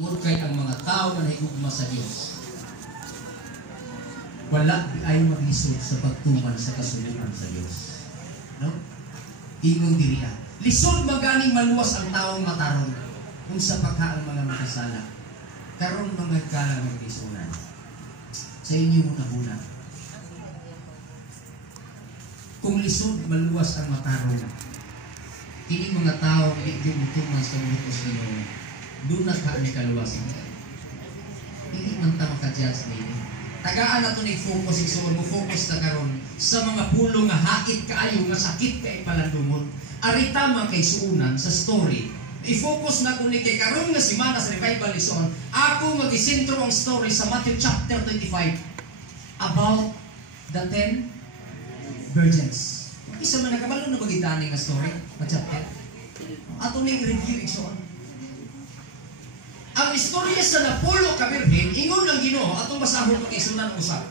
Tungod kay ang mga tao na naigugma sa Dios wala ay maglisod sa pagtuman sa kasulatan sa Dios. No? Ingon diriya. Lisod maganing maluwas ang taong matarong kung sa pagkaang mga makasala. Karon mga kala maglisunan. Sa inyo muna. Kung lisod maluwas ang matarong, kini mga tao hindi mutuman sa utos nino, doon na ka ni kaluwasan. Hindi man ta maka-judge nini. Tagaan na ito ni-focus, mo-focus na karon sa mga pulo nga hait kaayo, nga sakit kay palandumon. Arita man kay suunan sa story. I-focus na ko ni kay karon nga simana sa revival lesson. Ako mag-isentro ang story sa Matthew chapter 25 about the 10 virgins. Isa man nakabalo na magitani nga story, nga chapter. Ato ning review igsoon. Ang istorya sa napulo ka birhen, ingon ng Ginoo atong basahon kung isunan usab.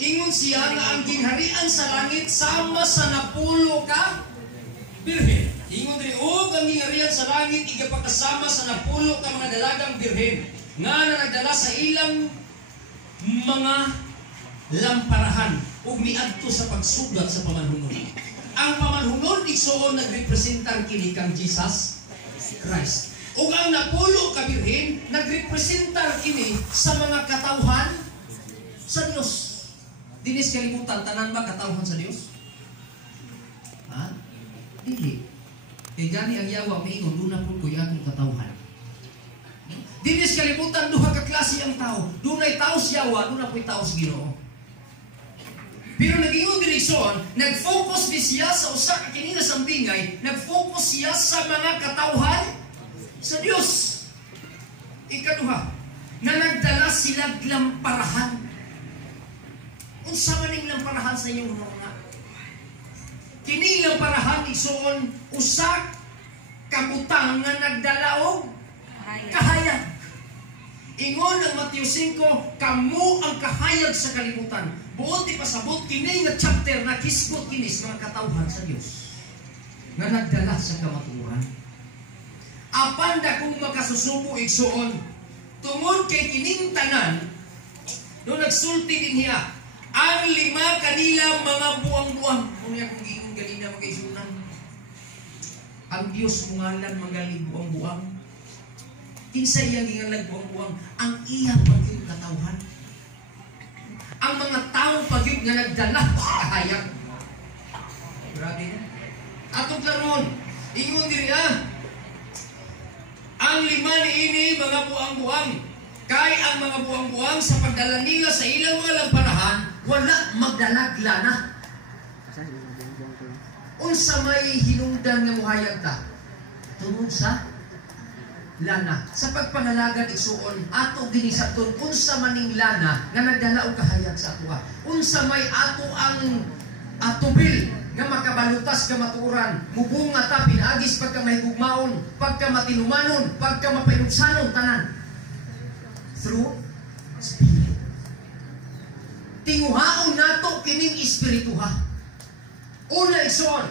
Ingon siya nga ang gingharian sa langit sama sa napulo ka birhen. Ingon diri og ang gingharian sa langit igapakasama sa napulo ka mga dalagang birhen nga nagdala sa ilang mga lamparahan ug miadto sa pagsugat sa pamanhunon. Ang pamanhunon igsoon nagrepresentar kini kang Jesus Christ. Ug ang napulo ka birhen nagrepresentar kini sa mga katawhan sa Dios. Dinis kalibutan tanan ba katawhan sa Dios? Ha? Dili. Kay gani ang yawa miingon duna pud koy akong katawhan. Dinis kalibutan duha ka klase ang tao. Dunay tao sa yawa, duna poy tao sa Ginoo. Pero nag-ingon direksyon, nag-focus di siya sa usa ka kini nga sambingay, nag-focus siya sa mga katawhan sa Dios. Ikaduha, na nagdala sila lamparahan. Unsa man ning lamparahan sa inyong mga? Kini lamparahan igsoon usa ka butang nga nagdala og kahayag. Ingon ang Matthew 5, kamo ang kahayag sa kalibutan. Buot ipasabot kini nga chapter na kisgot kini sa mga katawhan sa Dios nga nagdala sa kamatuoran. Apan da kung makasusubo igsoon tungod kay kining tanan no nagsulti din niya ang 5 kanila mga buang-buang. Unya kung giingon ganina magaisunan ang Dios mungalan magalig buang-buang. Kinsa iyang gingalag buang-buang ang iya pagyud katawhan. Ang mga tao pagyud nga nagdala sa kahayag. Grabe na. Atong karon ingon diri ang 5 niini mga buang-buang. Kay ang mga buang-buang sa pagdala nila sa ilang mga lamparahan, wala magdalag lana. Unsa may hinungdan nga muhayag ta? Tungod sa lana. Sa pagpangalagad igsuon, ato ginisaton unsa maning lana nga nagdala og kahayag sa atoa. Unsa may ato ang atubil nga makabalutas ka matuuran, mubunga ta pinagis pagka mahigugmaon, pagka matinumanon, pagka mapinugsanon tanan. Through Spirit. Tinguhaon nato kining espirituha. Una igsoon,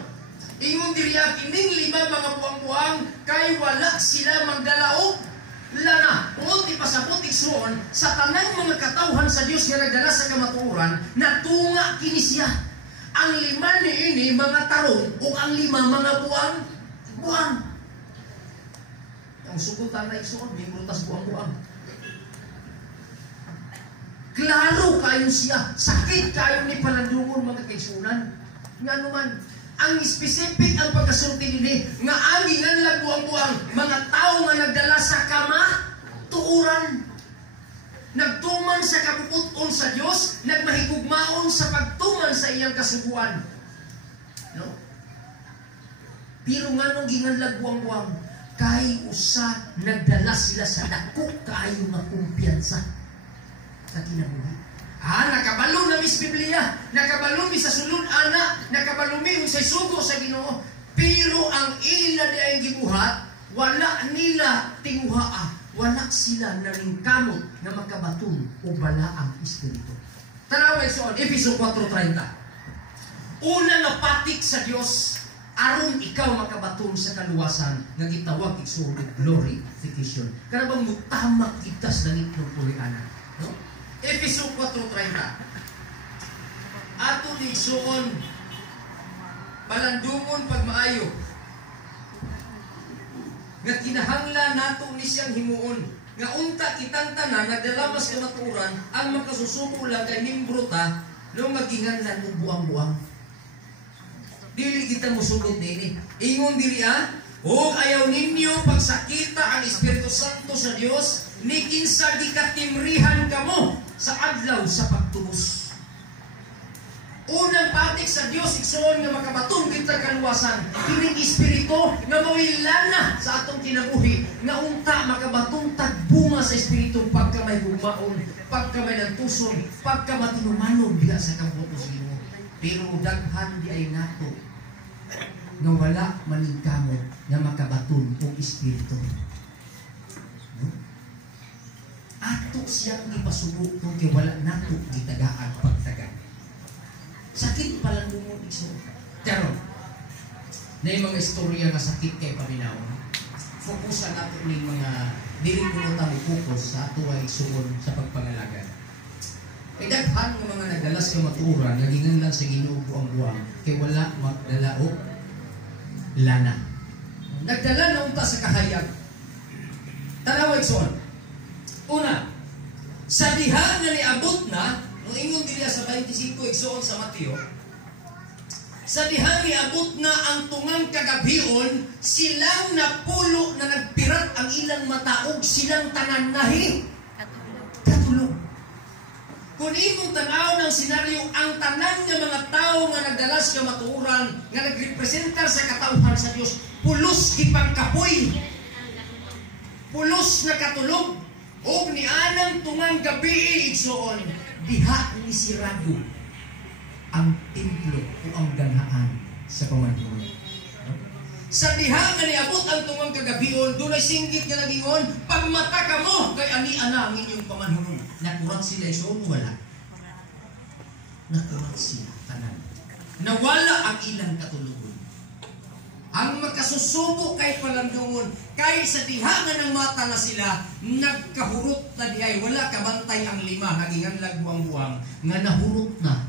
ingon diriya kining 5 mga buang-buang kay wala sila magdala og lana. Kung ipasabot igsoon sa tanang mga katawhan sa Dios nga nagdala sa kamatuoran, natunga kini siya. Ang 5 niini mga tarong o ang 5 mga buang-buang. Ang sugutan na igsoon, may brutas buang-buang. Klaro kayo siya. Sakit kayo ni palandungon mga kaisunan. Nga naman, ang specific ang pagkasulti nini nga angingan lang buang-buang mga tao nga nagdala sa kamatuoran. Nagtuman sa kabubuton sa Dios, nagmahigugmaon sa pagtuman sa iyang kasuguan. No? Pero nga nung ginganlag buang-buang, kay usa nagdala sila sa dako kaayo nga kumpiyansa sa kinabuhi. Nakabalo na mis Biblia, nakabalo mi sa sulod ana, nakabalo mi unsay sugo sa Ginoo. Pero ang ila di ay gibuhat, wala nila tinguhaa. Wala sila naringkamot na makabaton o balaang espiritu. Tanawa ison, Efeso 4:30. Una nga patik sa Dios aron ikaw makabaton sa kaluwasan nga gitawag igsoon og glorification. Kana bang mutamak kita sa langit ng pulianan, no? Efeso 4:30. Ato ni igsoon palandungon pagmaayo nga kinahanglan nato ni siyang himuon nga unta kitang tanan nagdala mas kamaturan ang makasusuko lang kay membro ta no maginganlan og buang-buang. Dili kita musugod nini. Ingon diri o ayaw ninyo pagsakita ang Espiritu Santo sa Dios ni kinsa gikatimrihan kamo sa adlaw sa pagtubos. Unang patik sa Dios igsoon nga makabaton kita kaluwasan. Kining espiritu nga mawilana sa atong kinabuhi nga unta makabaton tagbunga sa espiritu pagka may gugmaon, pagka may nantuson, pagka matinumanon diha sa kampo sa Ginoo. Pero daghan di ay nato nga wala maning kamo nga makabaton og espiritu. No? Ato siyang ipasubo kung wala nato gitagaan pagtagan. Sakit pala mo iso. Pero, na yung mga istorya nga sakit kay paminaw, fokusan natin yung mga dili ko na focus sa ato ay isuon sa pagpangalaga. Kay daghan ng mga nagdalas ka maturan, nagingan lang sa Ginoo ang buwang, kay wala magdala o lana. Nagdala na unta sa kahayag. Tanawa isuon. Una, sa diha nga niabot na, nung ingon dili sa 25 igsoon sa Mateo, sa diha niabot na ang tungang kagabion, silang napulo na nagpirat ang ilang mataog, silang tanan nahi katulog. Kung imong tanaw ng senaryo, ang tanan nga mga tao nga nagdalas nga matuuran, nga nagrepresentar sa katauhan sa Dios, pulos kipangkapoy, pulos na katulog, o ni anang tungang gabi igsoon, diha ni sirado ang templo o ang ganahan sa pamanunan. Sa diha nga niabot ang tungang kagabion, doon ay singgit nga nagingon, pagmata ka mo, kay ani-ana ang inyong pamanunan. Nakurat sila isoon, wala. Nakurat sila, tanan. Nawala ang ilang katulugon. Ang magkasusubo kay palandungon, kay sa diha nga ng mata na sila, nagkahurot na dihay, wala kabantay ang lima, naginganlag buang-buang, nga nahurot na,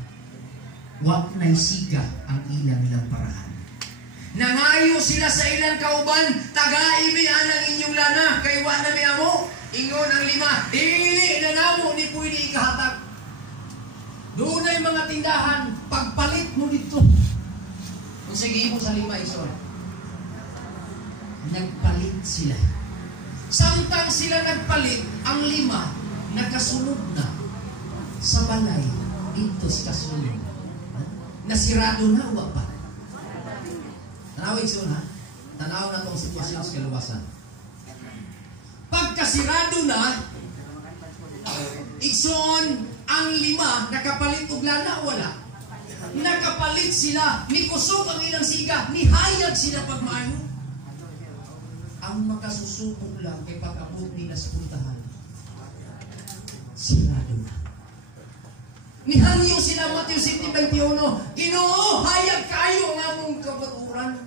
wak na'y siga ang ilang parahan. Nangayo sila sa ilang kauban, taga-imi ang inyong lana, kay wak na may amo, ingon ang lima, dili na namo ni pwede ikahatag. Doon ay mga tindahan, pagpalit mo dito. Kung sige mo sa lima ison, nagpalit sila. Samtang sila nagpalit, ang lima nakasunod na sa balay dito sa kasunod. Nasirado na, wak pa. Tanawin siya na. Tanaw na itong sitwasyon sa kaluwasan. Pagkasirado na, igsoon ang lima, nakapalit og lana, wala. Nakapalit sila, ni kusog ang ilang siga, nihayag sila pagmaano. Ang makasusubo lang kay pag-abot nila sa puntahan, sirado na. Nihangyo sila, Mateo 7:21, Ginoo, hayag kayo ang among kamaturan.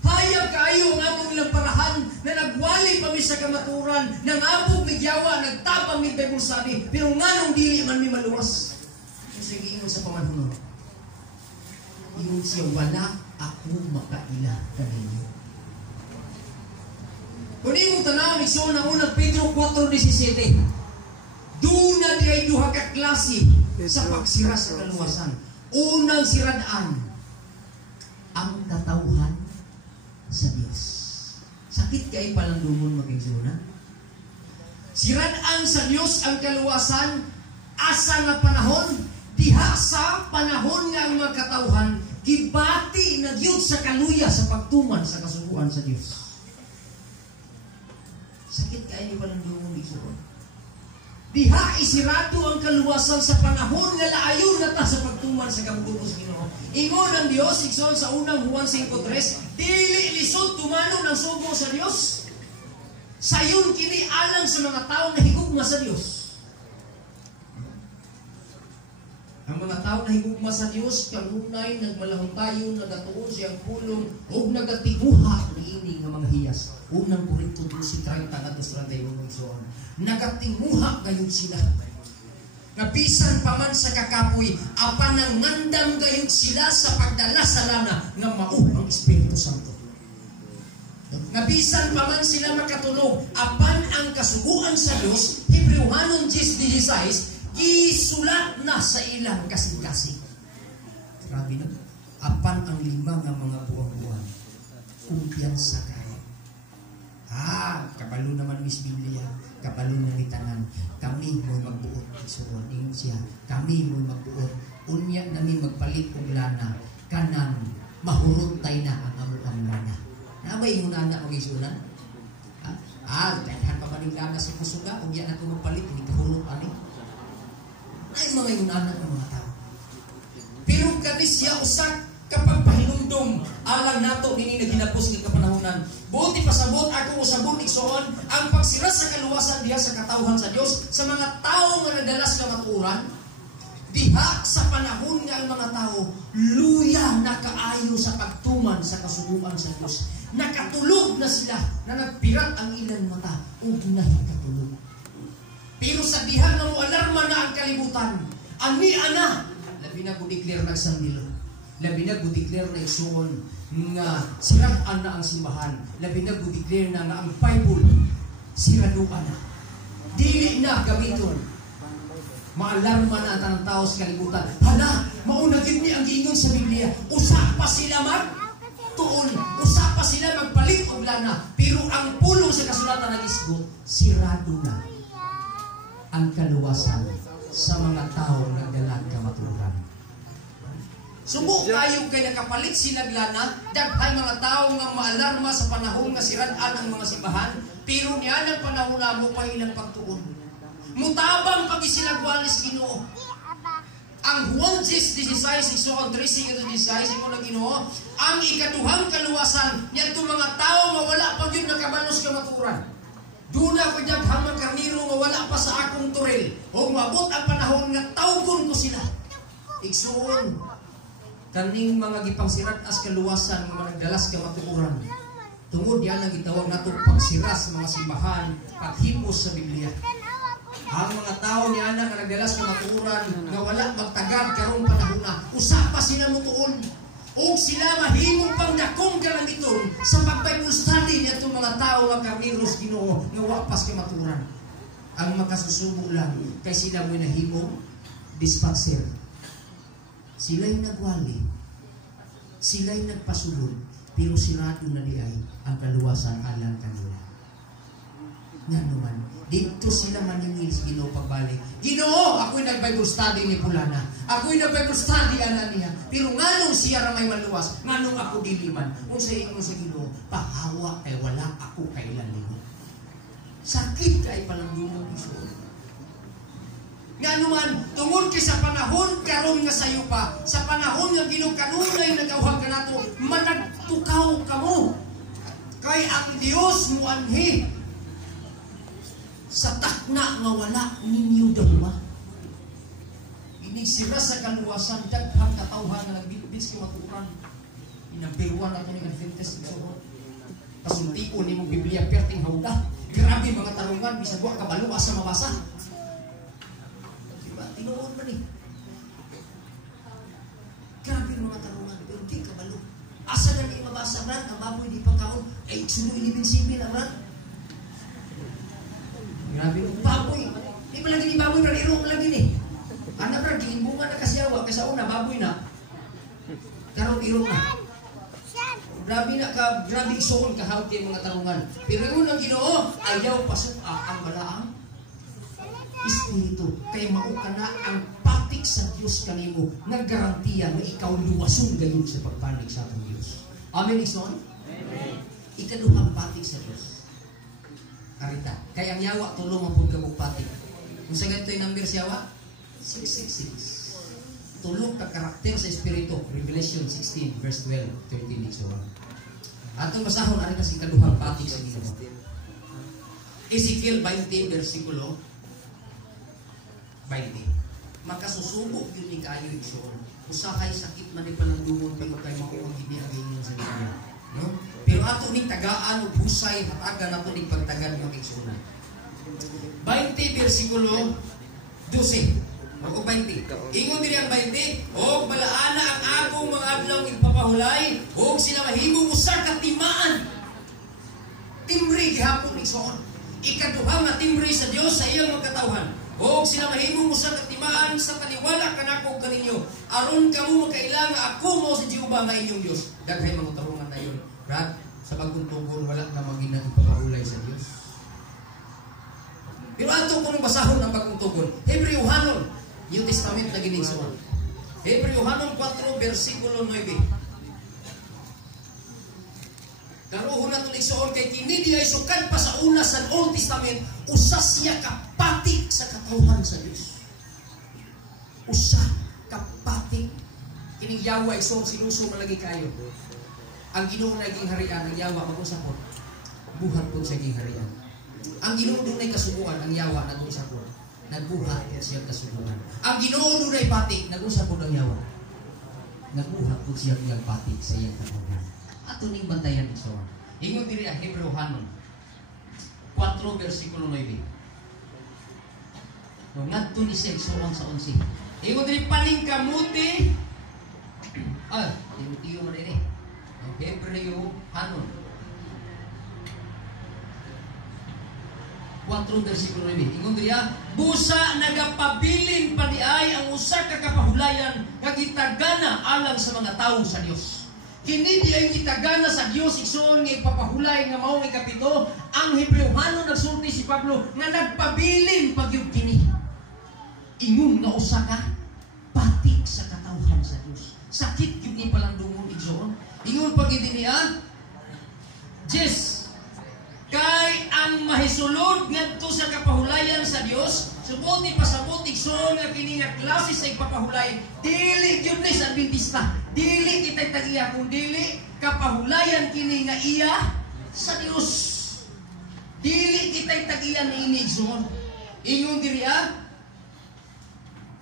Hayag kayo ang among ilang parahan na nagwali pa mi sa kamaturan, nang abog mi gyawa, nagtabang mi Bible study, pero nganong dili man mi maluwas. Sige, ingon sa pamanhunon. Ingon siya, wala ako makaila kaninyo. Kung imong tanaw, igsoon na unang Pedro 4:17, doon na di ay duha ka klase sa pagsira sa kaluwasan. Unang siradaan, ang katauhan sa Diyos. Sakit kay palandungon mag-igsoon. Siradaan sa Diyos ang kaluwasan, asa na panahon, diha sa panahon nga ang mga katauhan, gibati na Diyos sa kaluya sa pagtuman sa kasubuan sa Diyos. Sakit kay palandungon mag-igsoon. Diha isirado ang kaluwasan sa panahon nga laayon na ta sa pagtuman sa kabubuo sa Ginoo. Ingon ang Dios igsoon sa unang Juan 5:3, dili lisod tumanon ang sugo sa Dios. Sayon kini alang sa mga tawo na higugma sa Dios. Ang mga mga tao na higugma sa Dios kanunay nagmalahong tayo nagatuon siyang pulong o nagatibuha niini nga mga hiyas. Unang Korinto 12:30 ngadto 31 igsoon. Nagatimuha gayud sila. Nabisan pa man sa kakapoy, apan nangandam gayud sila sa pagdala sa lana nga mao ang Espiritu Santo. Nabisan pa man sila makatulog, apan ang kasuguan sa Dios, Hebrewanon 10:16, gisulat na sa ilang kasing-kasing. Grabe na. Apan ang lima nga mga buwan-buwan, kumpiyansa kayo. Kabalo naman Miss Biblia, kabalo na itanan. Kami mo'y magbuot. Isuon, ingon siya, kami mo'y magbuot. Unya namin magpalit og lana, kanan, mahurutay na ang amuang lana. Na ba yung nana mag-isunan? Dahil pa maning lana sa kusuga, unya na ito magpalit, hindi kahulot ani. Ay mga yung nana ng mga tao. Pero kani siya usak kapag pahinumdum alang nato nini naghinapos ng kapanahonan. Buti pasabot ako usabot igsoon ang pagsira sa kaluwasan diha sa katawhan sa Dios sa mga tao nga nadalas ka maturan. Diha sa panahon nga ang mga tao luya na kaayo sa pagtuman sa kasubuan sa Dios. Nakatulog na sila na nagpirat ang ilang mata ug nahikatulog. Pero sa diha nga mo alarma na ang kalibutan, ani ana labi na budikler nagsandilo. Labi na budikler na igsuon nga siraan na ang simbahan. Labi na budikler na nga ang Bible siraduan na. Dili na gamiton. Maalarma na ang tao sa kalibutan. Hala, maunagin ni ang giingon sa Biblia. Usa pa sila magtuon. Usa pa sila magpalit og lana. Pero ang pulong sa kasulatan ng isgo, sirado na ang kaluwasan sa mga tao nagdalag kamaturan. Sumo kayo kay nakapalit sila lana, daghay mga tao nga maalarma sa panahon nga sirad-an ang mga simbahan, pero niya ng panahon na mo pa ilang pagtuon. Mutabang pag isinagwalis Ginoo. Ang Juan 10:16, igsoon 3:16, imo na Ginoo, ang ikaduhang kaluwasan niadto mga tao nga wala pa gyud nakabanos kamaturan. Duna ko daghang mga karniro nga wala pa sa akong turel. O mabot ang panahon nga tawgon ko sila. Igsoon kaning mga gipangsirat as kaluwasan nga nagdalas kamatuoran. Tungod yan ang gitawag nato pagsiras mga simbahan, paghimos sa Biblia. Ang mga tao niya nga nagdalas kamatuoran nga wala magtagal karong panahon na usa pa sila mutuon. O sila mahimong pang dakong galamiton sa pag-Bible study niya itong mga tao nga karniros Ginoo nga wapas kamatuoran. Ang makasusubo lang kay sila mo'y nahimong dispenser. Sila'y nagwali, sila'y nagpasulod, pero sirado na diay ang kaluwasan alang kanila. Nga naman, dito sila maningil sa Ginoo pagbalik. Ginoo, ako'y nag-Bible study ni Pulana. Ako'y nag-Bible study ana niya. Pero nganong siya ramay maluwas, nganong ako diliman. Kung sa inyo sa Ginoo, pahawa kay wala ako kay lalingon. Sakit kay palang isuon. Nga naman, tungod kay sa panahon karon nga sayo pa, sa panahon nga Ginoo kanunay nagawhag ka nato, managtukaw kamo. Kay ang Dios mo anhi sa takna nga wala ninyo dagma. Inisira sa kaluwasan daghang katawhan nga nagbitbit sa maturan. Inabirwan nato ni Adventist igsoon. Pasultiun ni mo Biblia perting hawda. Grabe mga tarungan bisag wa kabalo asa mabasa. Tinuod man eh. Grabe mga tarungan, pero di kabalo. Asa na ni mabasa man, ang baboy di pagkaon, ay sumo ilibin-sibin naman. Grabe yung baboy. Di pa lagi ni baboy, pero irong lagi ni. Anak ra, giimbungan na kasyawa, kaysa una, baboy na. Karong irong na. Grabe na ka, grabe isuon kahawti mga tarungan. Pero yung unang Ginoo, ayaw pasok ang balaang Espiritu, kay mao kana ang patik sa Dios kanimo naggarantiya nga ikaw luwason gayon sa pagpanig sa atong Dios. Amen ison? Amen. Ikaduhang patik sa Dios. Karita, kay ang yawa tulong ang pagkabog patik. Kung sa ganito yung number siyawa, 666. Tulong ka karakter sa Espiritu. Revelation 16 verse 12, 13 ison. Atong basahon ari kasi ikaduhang patik sa Ginoo. Ezekiel 20 versikulo 20. makasusubok yun ni kayo igsoon. Usahay sakit man ni palandungon pero kay mao ang giniagay sa Dios. No? Pero ato ning tagaan ug husay hatagan nato ning pagtagad ng igsoon. 20 bersikulo 12. O 20. Ingon diri ang 20, og balaana ang akong mga adlaw ipapahulay, og sila mahimong usa ka timaan. Timri gihapon igsoon. Ikaduha nga timri sa Dios sa iyang magkatawhan. Og sila mahimong usa ka timaan sa paniwala kanako kaninyo. Aron kamo makailang ako mo si Jehova nga inyong Dios. Daghay mga tarungan na yun. Brad, sa pagkuntugon wala na magina ipapahulay sa Dios. Pero ato kung basahon ang pagkuntugon. Hebrewhanon New Testament na giningsuan. Hebrewhanon 4 versikulo 9. Karuhon nato igsoon kay kini di ay sukad pa sa una sa Old Testament, usa siya kapatik sa katawhan sa Dios. Usa kapatik kining Yawa igsoon sinuso malagi kayo. Ang Ginoo naging harian, ang Yawa mag-usapon. Buhat pud sa iyang harian. Ang Ginoo dunay kasubuan, ang Yawa nag-usapon. Nagbuhat siya kasubuan. Ang Ginoo dunay patik, nag-usap po ng Yawa. Nagbuhat po siya ng patik sa iyang katawhan. Ato ning bantayan igsoon. Ingon diri ang Hebrewhanon 4 bersikulo 9. No ngadto ni siya igsoon sa 11. Ingon diri paningkamuti. Timoteo man ini. Hebrewhanon 4 versikulo 9. Ingon diya, busa nagapabilin pa diay ang usa ka kapahulayan nga gitagana alang sa mga tawo sa Dios. Kini di ay gitagana sa Dios igsoon nga ipapahulay nga mao nga kapito, ang Hebrewhanon nagsulti si Pablo nga nagpabilin pagyud kini. Ingon nga usa ka patik sa katawhan sa Dios. Sakit gyud ni palandungon igsoon. Ingon pagid niya, Yes, kay ang mahisulod ngadto sa kapahulayan sa Dios, subot ni pasabot igsoon nga kini nga klase sa ipapahulay, dili gyud ni sa Adventista, dili kitay tagiya kun dili kapahulayan kini nga iya sa Dios. Dili kitay tagiya niini igsoon. Ingon diri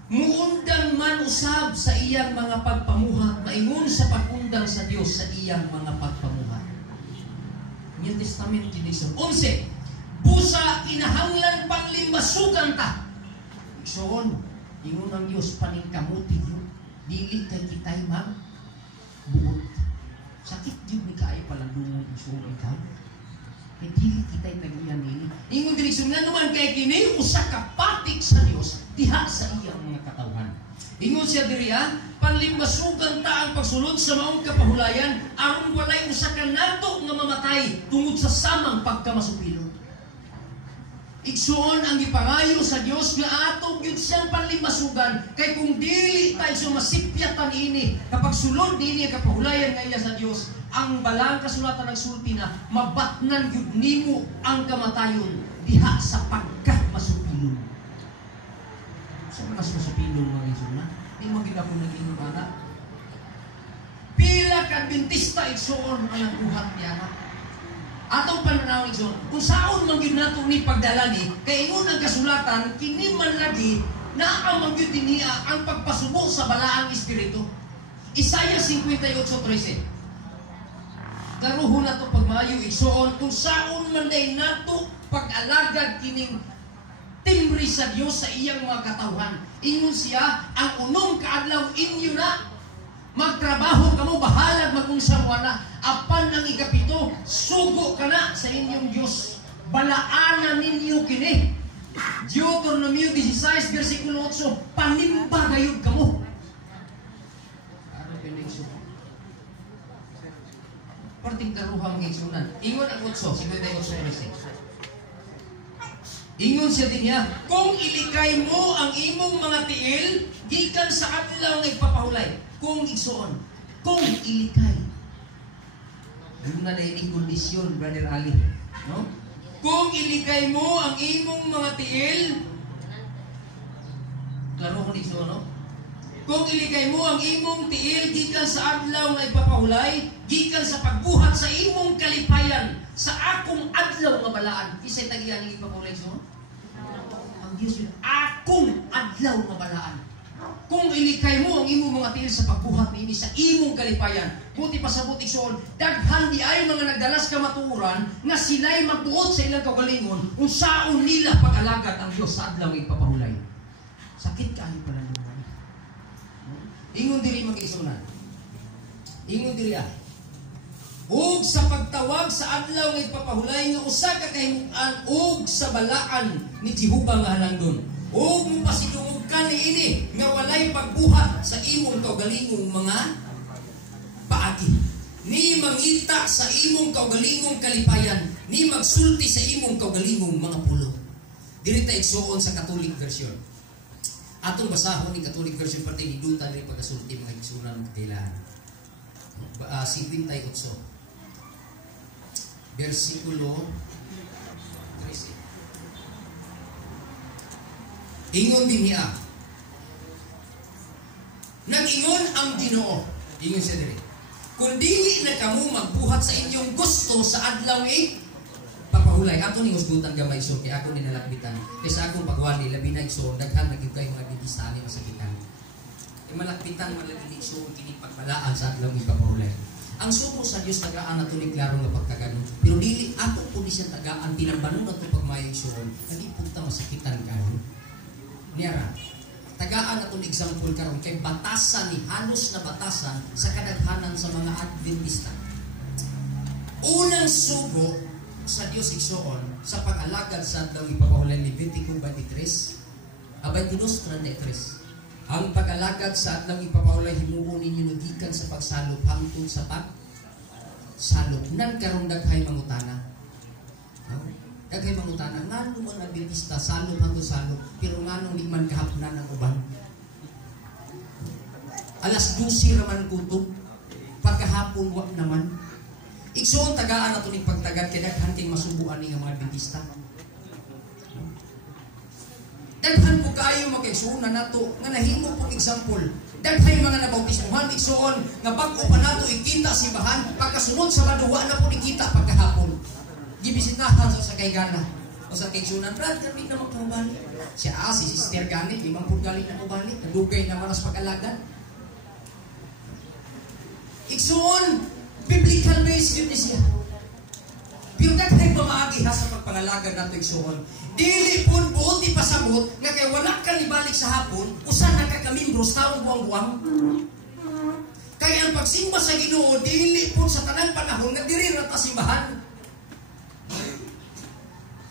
muundang man usab sa iyang mga pagpamuhat, maingon sa pagundang sa Dios sa iyang mga pagpamuhat. New Testament kinigsoon. 11. Busa kinahanglan panlimasugan ta. Igsoon, ingon ang Dios paningkamuti yun. Dili kay kitay mag buot. Sakit yun ni kaayo palandungon igsoon ikaw. Kay dili kitay tagiyan nini. Ingon diri nga naman kay kini usa ka patik sa Dios diha sa iyang mga katawhan. Ingon siya diri panlimasugan ta ang pagsulod sa maong kapahulayan aron walay usa ka nato nga mamatay tungod sa samang pagkamasupilon. Igsuon ang gipangayo sa Dios nga ato gyud siyang panlimasugan kay kung dili tayo sumasipyatan ini kapag sulod niini ang kapahulayan nga iya sa Dios, ang balang kasulatan nagsulti na mabatnan gyud nimo ang kamatayon diha sa pagkamasupilon. Sa mas masupilon mga igsoon hindi mo gina po naging anak. Pila ka Adventista igsoon ang nagbuhat ni anak. Atong pananaw igsoon, kung saan man gyud nato ni pagdala ni, kay ingon ang kasulatan, kini man lagi na ang magyud niya ang pagpasubo sa balaang espiritu. Isaiah 58:13. Karuho na to pagmaayo igsoon, kung saan man day nato pag-alagad kining timbre sa Dios sa iyang mga katawhan. Ingon siya, ang unong kaadlaw inyo na magtrabaho kamo bahalag mag-unsa mo na apan ang ikapito sugo ka na sa inyong Dios. Balaanan ninyo kini. Deuteronomio 16 versikulo 8, panimba gayud kamo. Ano pinigso? Perting karuhang igsunan. Ingon ang 8, 58:13. Ingon siya din niya, kung ilikay mo ang imong mga tiil, gikan sa adlaw nga ipapahulay. Kung igsoon, kung ilikay. Doon na ining kondisyon, Brother Ali. No? Kung ilikay mo ang imong mga tiil, klaro ko igsoon, no? Kung ilikay mo ang imong tiil, gikan sa adlaw nga ipapahulay, gikan sa pagbuhat sa imong kalipayan, sa akong adlaw nga balaan. Isa'y tagiyan ng ipapahulay igsoon? Ang Dios yun, akong adlaw nga balaan. Kung ilikay mo ang imong mga tiil sa pagbuhat niini sa imong kalipayan, buti pasabot igsoon, daghan di ay mga nagdalas kamatuoran nga sila'y magbuot sa ilang kaugalingon unsaon nila pag-alagad ang Dios sa adlaw nga ipapahulay. Sakit kaayo pala naman. Ingon diri mag-igsunan. Ingon diri ug sa pagtawag sa adlaw nga ipapahulay nga usa ka kahimutan ug sa balaan ni Jehovah nga halangdon. Ug pasidungog ka niini nga walay pagbuhat sa imong kaugalingong mga paagi. Ni mangita sa imong kaugalingong kalipayan, ni magsulti sa imong kaugalingong mga pulo. Diri ta igsuon sa Catholic version. Atong basahon ni Catholic version parte ni duta diri pagasulti mga igsunan ng kailangan. 58 versikulo 13. Ingon din niya. Nag-ingon ang Ginoo. Ingon siya diri. Kung dili na kamo magbuhat sa inyong gusto sa adlaw papahulay. Ato ning usgutan gamay so kay ako ni nalakbitan. Kay sa akong pagwali labi na igsoon daghan naging kay mga bibista ani masakitan. Kay malakbitan malagi ni igsoon kini pagbalaan sa adlaw papahulay. Ang suko sa Dios tagaan nato ni klaro nga pagkaganon. Pero dili ato po di siya tagaan tinambanon nato pagmayag igsoon. Kadi punta masakitan karon. Niara, tagaan atong example karon kay batasan ni halos na batasan sa kadaghanan sa mga Adventista. Unang sugo sa Dios igsoon sa pag-alagad sa adlaw ipapahulay ni Leviticus 23, 22:33. Ang pag-alagad sa adlaw ipapahulay himuon ninyo gikan sa pagsalop hangtod sa pagsalop. Nan karon daghay mangutana. Daghay mangutana, ngano mga Adventista salop hangtod salop, pero nganong di man kahapnan ang uban. Alas 12 raman kutob, pagkahapon wak naman. Igsoon tagaan nato ning pagtagad kay daghan kay masubuan ni mga Adventista. Daghan po kaayo makaigsuon nato nga nahimo pong example. Daghay mga nabautismuhan igsoon nga bag-o pa nato ikita simbahan pagkasunod sa maduwa na po ikita pagkahapon. Gibisitahan sa sakay gana o sa kaigsunan, brad, kami na magpabalik. Siya, si Sister Ganit, limang paggaling na mabalik, nadugay na maras pag-alagan. Igsuon, biblical based yun siya. Pero daghay pamaagi ha sa pagpangalagan nato igsuon. Dili po buot ipasabot nga kay wala ka nibalik sa hapon, usan na kakamimbro sa taong buwang-buwang. Kaya ang pagsimba sa Ginoo, dili po sa tanang panahon nga diri ra ta simbahan.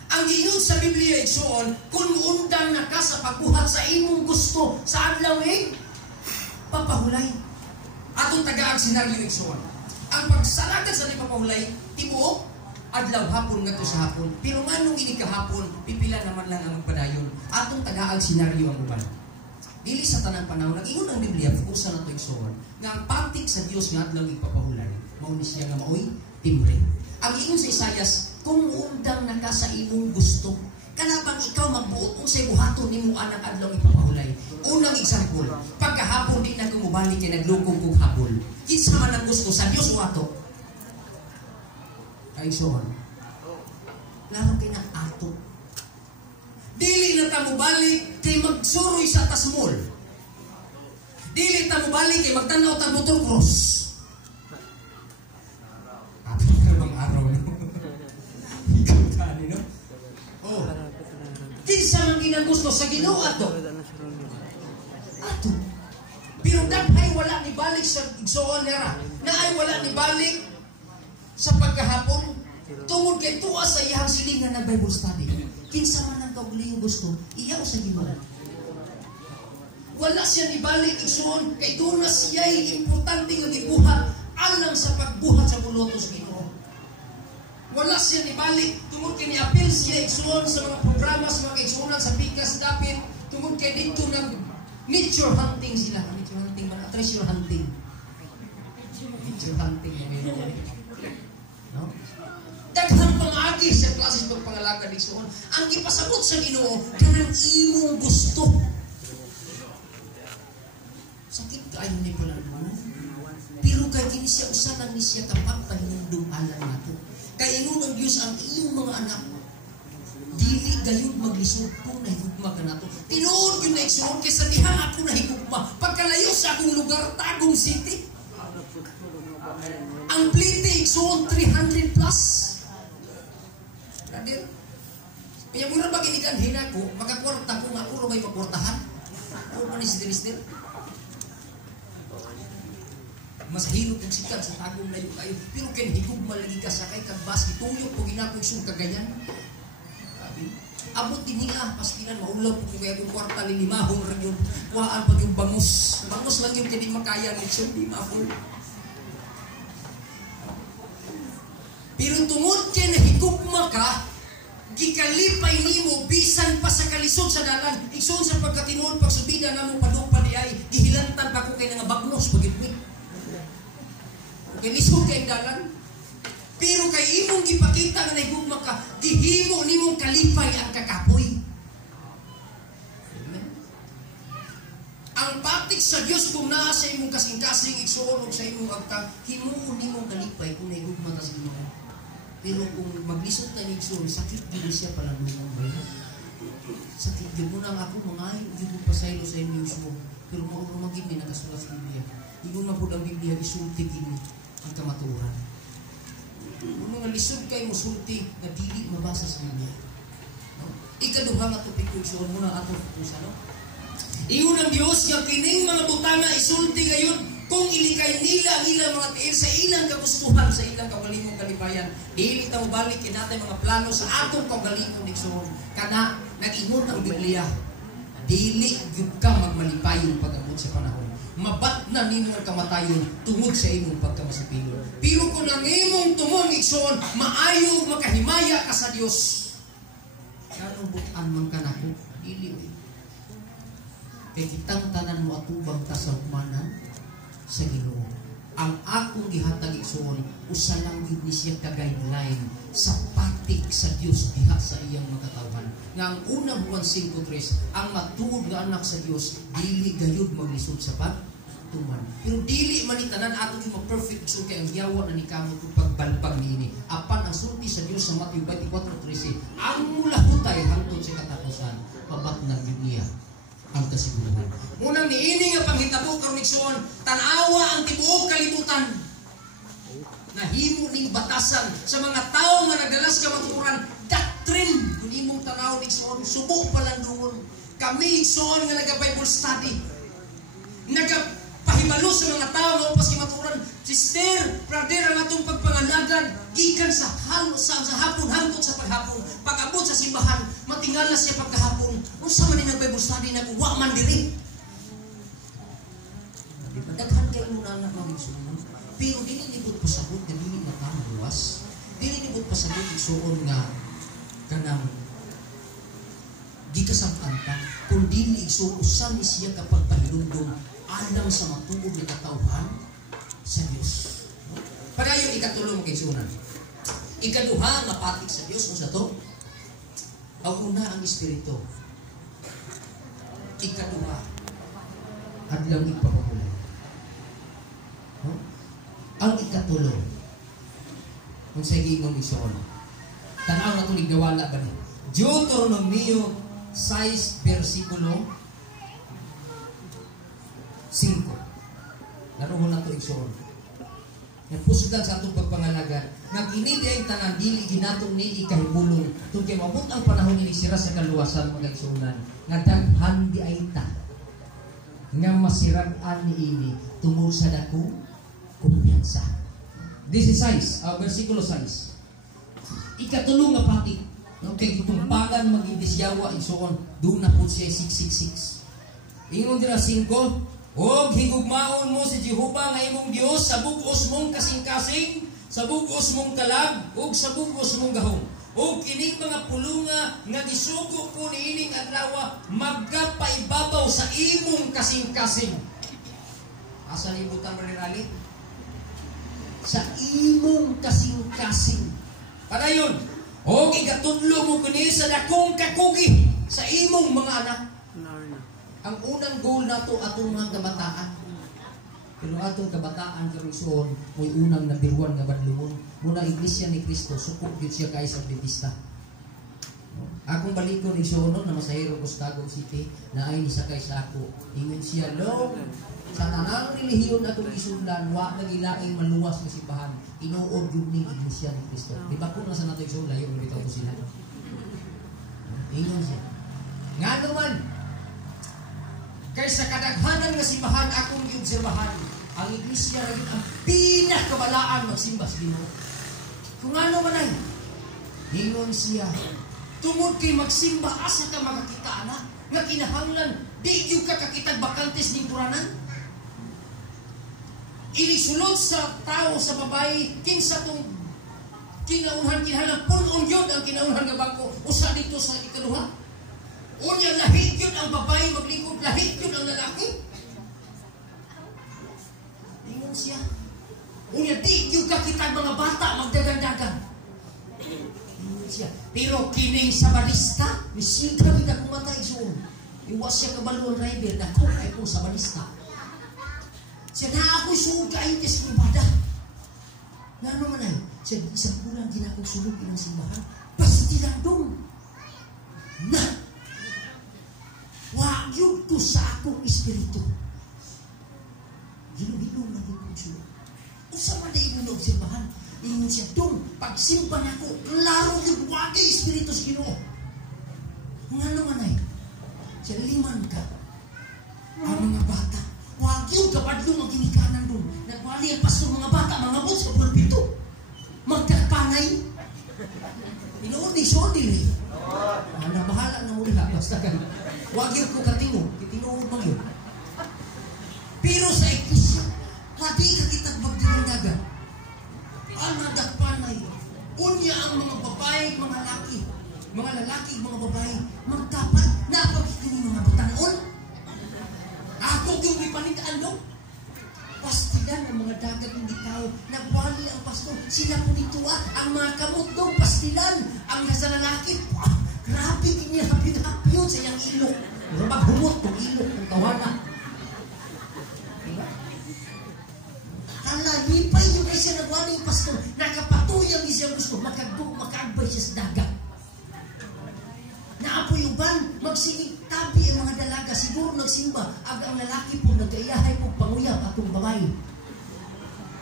Ang giingon sa Biblia igsoon, kung undang na ka sa pagbuhat sa imong gusto sa adlaw papahulay. Atong tagaag senaryo igsoon. Ang pagsalagad sa papahulay, tibuok adlaw hapon ngadto sa hapon. Pero nganong ini kahapon, pipila naman lang ang magpadayon. Atong tagaag senaryo ang uban. Dili sa tanang panahon, nag-ingon ang Biblia, usa na to igsoon, nga ang patik sa Dios nga adlaw ipapahulay, mao ni siya nga maoy timbre. Ang ingon sa Isayas, kung undang na ka sa imong gusto, kanabang ikaw magbuot kung sa'y buhaton ni mo anak adlaw ipapahulay. Unang example, pagkahapon di na kumubalik kay naglukong kong habol. Kinsa man ang gusto sa Dios o ato? Ay soon. Laro kay na ato. Dili na ta mubalik kay magsuroy sa tasmol. Dili ta mubalik kay magtanaw ta motor cross. Kinsa man ginagusto sa Ginoo ato. Ato. Pero daghay wala ni balik sa igsoon nera. Naay wala ni balik sa pagkahapon. Tungod kay tuwa sa iyang silingan ng Bible study. Kinsa man ang kaugalingong gusto, iyaw sa Ginoo. Wala siya ni balik igsoon kay doon na siya importante nga gibuhat alang sa pagbuhat sa bulotos Ginoo. Wala siya ni balik, tungod kay ni-appeal siya igsoon sa mga programa, sa mga igsuonan sa Pikas, dapit, tungod kay dito ng nature hunting sila. Nature hunting man, treasure hunting. Nature hunting na meron. No? Daghang pangagi sa klase ng pangalaga igsoon. Ang ipasabot sa Ginoo, kanang imong gusto. Sakit kayo ni pala naman. Pero kay kini siya usanan ni siya kapag pahinundong alam nato. Kaya ingon ang Diyos ang iyong mga anak, dili gayon maglisod kung nahigugma ka nato. Tinuod yun na igsoon kay sa diha ako nahigugma. Pagkalayo sa akong lugar, Tagum City. Ang plite igsoon 300 plus. Brother, kaya mura ba giniganhin ako, makakwarta ko nga ako may pakwartahan. Ano pa ni si Dinister? Mas hilot ang sikat sa Tagum na yung kayo. Pero kinahigugma lagi ka sa kay kagbas, ituyok po ginapog siyang kagayan. Abot din nila, paskilan, maulaw po kung kaya yung kwarta linimahong rin yun. Kuhaan pag yung bangus. Bangus lang yung hindi makaya, litsyon, limahong. Pero tungod kay nahigugma ka, gikalipay nimo bisan pa sa kalisod sa dalan. Igsoon sa pagkatinuod, pagsubida na mo padupad ay, gihilantan pa ko kay nga bagnos, pagitmik. Okay, lisod kay dalan. Pero kay imong gipakita nga nahigugma ka, gihimo nimong kalipay ang kakapoy. Amen. Ang patik sa Dios kung naa sa imong kasing-kasing igsuon og sa imong agta, himuon nimong kalipay kung nahigugma ka sa imong. Pero kung maglisod na igsuon, sakit gyud siya palandungan. Sakit gyud mo nang ako mangay, gyud mo pasaylo sa imong igsuon. Pero mo magin ni nakasulat sa Biblia. Ingon na pud ang Biblia isulti gini ang kamatuoran. Kung nga lisod kayo musulti na dili mabasa sa Biblia. No? Ikaduha nga topik ko igsuon mo na atong fokusan, no? Ingon ang Dios nga kining mga butanga isulti gayon kung ilikay nila ang ilang mga tiil sa ilang kagustuhan, sa ilang kaugalingong kalipayan. Dili ta mo balik kinatay mga plano sa atong kaugalingong igsuon. Kana nag-ingon ang Biblia. Dili gyud ka magmalipayon pag-abot sa panahon. Mabat na ninyo ang kamatayon tungod sa imong pagkamasipilon. Pero kung ang imong tumong igsoon, maayo makahimaya ka sa Dios. Kanong butan man ka nako, dili. Kay kitang tanan mo atubang ta sa humanan sa Ginoo. Ang akong gihatag igsoon, usa lang gyud ni siya ka guideline sa patik sa Dios diha sa iyang makatawhan. Nga ang unang Juan 5:3, ang matuod nga anak sa Dios dili gayud maglisod sa pagtuman. Pero dili man itanan ato gyud ma-perfect so kay ang yawa na ni kamo pagbalbag niini. Apan ang sulti sa Dios sa Mateo 24:13, ang mula hutay hangtod sa katapusan, pabat na gyud niya ang kasiguruhan. Munang niini nga panghitabo karon igsoon, tan-awa ang tibuok kalibutan. Nahimo ning batasan sa mga tawo nga nagalas ka matuoran, doctrine kun imong tanaw igsoon, subo palandungon. Kami igsoon nga naga-Bible study. Nagapahibalo sa mga tawo nga upas matuoran, sister, brother, ang atong pagpangalagan gikan sa hapon hangtod sa paghapon. Pag-abot sa simbahan, matingala siya pagkahapon. Unsa man ni nag-Bible study nagwa man diri. Daghan kayo muna anak mga igsoon. Pero dili nibot pasabot nga dili makaluwas. Dili nibot pasabot igsoon nga kanang di kasangkan ka. Kung dili igsoon usa ni siya kapag pahilundong alang sa matuod nga katawhan sa Dios. Padayon ikatulo mga igsuonan. Ikaduha nga patik sa Dios unsa to? Ang una ang espiritu. Ikaduha adlaw ipapamulay. Ang ikatulo kung sa higong igsoon, tanaw na ito nigdawala ba ni Deuteronomio 6 versikulo 5. Naroon na ito igsoon. Napusdan sa atong pagpangalagan, nag-inidi ang tanan, dili ginatong ni ikahibulong, kung kaya mabot ang panahon ni sira sa kaluwasan mga igsuonan, nga daghan di ay ta, nga masirag-an ni ini, tungod sa dako, kumpiyansa. This is 6, versikulo 6. Ikatulong nga patik, okay, itumpangan mag-indisyawa, igsoon, doon na po siya 666. Ingon dira 5, og higugmaon mo si Jehova nga imong Dios sa bug-os mong kasing-kasing, sa bug-os mong kalag, ug sa bug-os mong gahom. Ug kining mga pulunga nga gisugo ko niining adlaw magkapaibabaw sa imong kasing-kasing. Asa libutan marirali? Sa imong kasing-kasing. Padayon, og igatudlo mo kini sa dakong kakugi sa imong mga anak. Ang unang goal nato atong mga kabataan. Pero atong kabataan karon mo'y unang nabiruan nga badlungon. Muna Iglesia ni Cristo sukop gyud siya kay sa Adventista. Akong balikon ni Sono na masahiro ko sa Tagum City na ay nisakay sa ako. Ingon siya, Lord, sa tanang relihiyon na itong isundan, wa nagilaing maluwas na simbahan, inuod yung ni Iglesia ni Cristo. Di ba kung nasa natin isundan, yung bitaw ko sila. Ingon siya. Nga naman, kaysa kadaghanan nga simbahan, akong iobserbahan, ang Iglesia rin ang pinakabalaan magsimba sa Ginoo. Kung ano man ay, ingon siya, tungod kay magsimba asa ka makakita na nga kinahanglan di yung kakakitag bakantes ning puranan. Inisulod sa tao sa babae kinsa tong kinauhan kinahanglan punon yun ang kinauhan nga bangko usa dito sa ikaduha. Unya lahit yun ang babae maglingkod, lahit yun ang lalaki. Ingon siya. Unya di yung kakitag mga bata magdagan-dagan. Siya. Pero kining sa balista, misin kami na kumatay soon. Iwas siya kabalon rider na kung ay kung sa balista. Siya na ako'y suod ka ay teskumbada. Nga naman ay, siya isang bulan din akong sulog ng simbahan. Basta tinandong. Na, wag yun to sa akong espiritu. Ginong-ginong na kong sulog. Usama na yung simbahan. Ingon siya, dong, pagsimpan ako, laro yung wagi espiritu sa Ginoo. Nga naman ay, siya liman ka. Ang mga bata, wag yung kapadlong ang ginikanan dong. Nagwali ang pastor mga bata, mga bot sa pulpito. Magkapanay. Inoon ni Sodil eh. Ano, bahala na muli ha, basta ka. Wag yung ko katingo, kitinood mo yun. Pero sa Iglesia, wadi ka kitag magdinandagan. Ang nadagpanay, unya ang mga babae, mga lalaki, mga babae, magdapat na pagkikini mga batanon. Ako yung may panitaan doon. Pastilan ang mga dagat ng bitaw, nagwali ang pastor, sila po dito ang mga kamot doon, pastilan, ang nasa lalaki, grabe din niya, happy yun sa iyang ilok. Maghumot kung ilok, kung tawana. Lipay yung ay siya nagwala yung pastor, nakapatuyang siya gusto, makagbay siya sa dagat. Naapoy yung ban, magsigig tabi ang mga dalaga, siguro nagsimba, ang lalaki po nagkaiyahay po panguyab atong babae.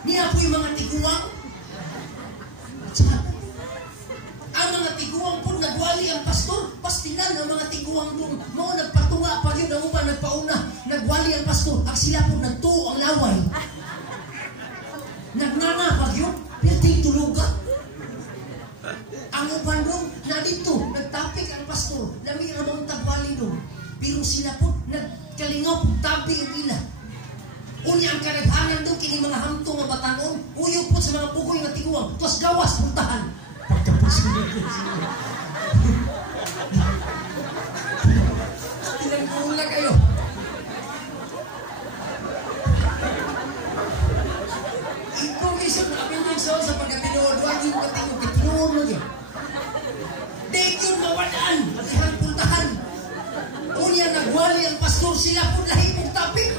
Niapoy yung mga tiguang, ang mga tiguang po nagwali ang pastor, pastilan ang mga tiguang doon, mo nagpatunga, pag yun ang uban nagpauna, nagwali ang pastor, ang sila po nagtuo ang laway. Nagnanapag yun, pilting tuluga. Ang uban doon, na dito, nagtapik ang pastor, lami ramang tagwali doon. Pero sila po, nagkalingaw, tabi ang ila. Unya ang karaghanan doon, kini mga hamtong na batanon, uyog po sa mga pukoy na tiguang, tuwas gawas, puntahan. Pagkapos ko Tinagpula kayo. Sa pagkatinuod, wag yung katinuod mo yun. Dahil yun mawadaan, matihang puntahan. Unya nagwali ang pastor, sila po lahi mong tapik.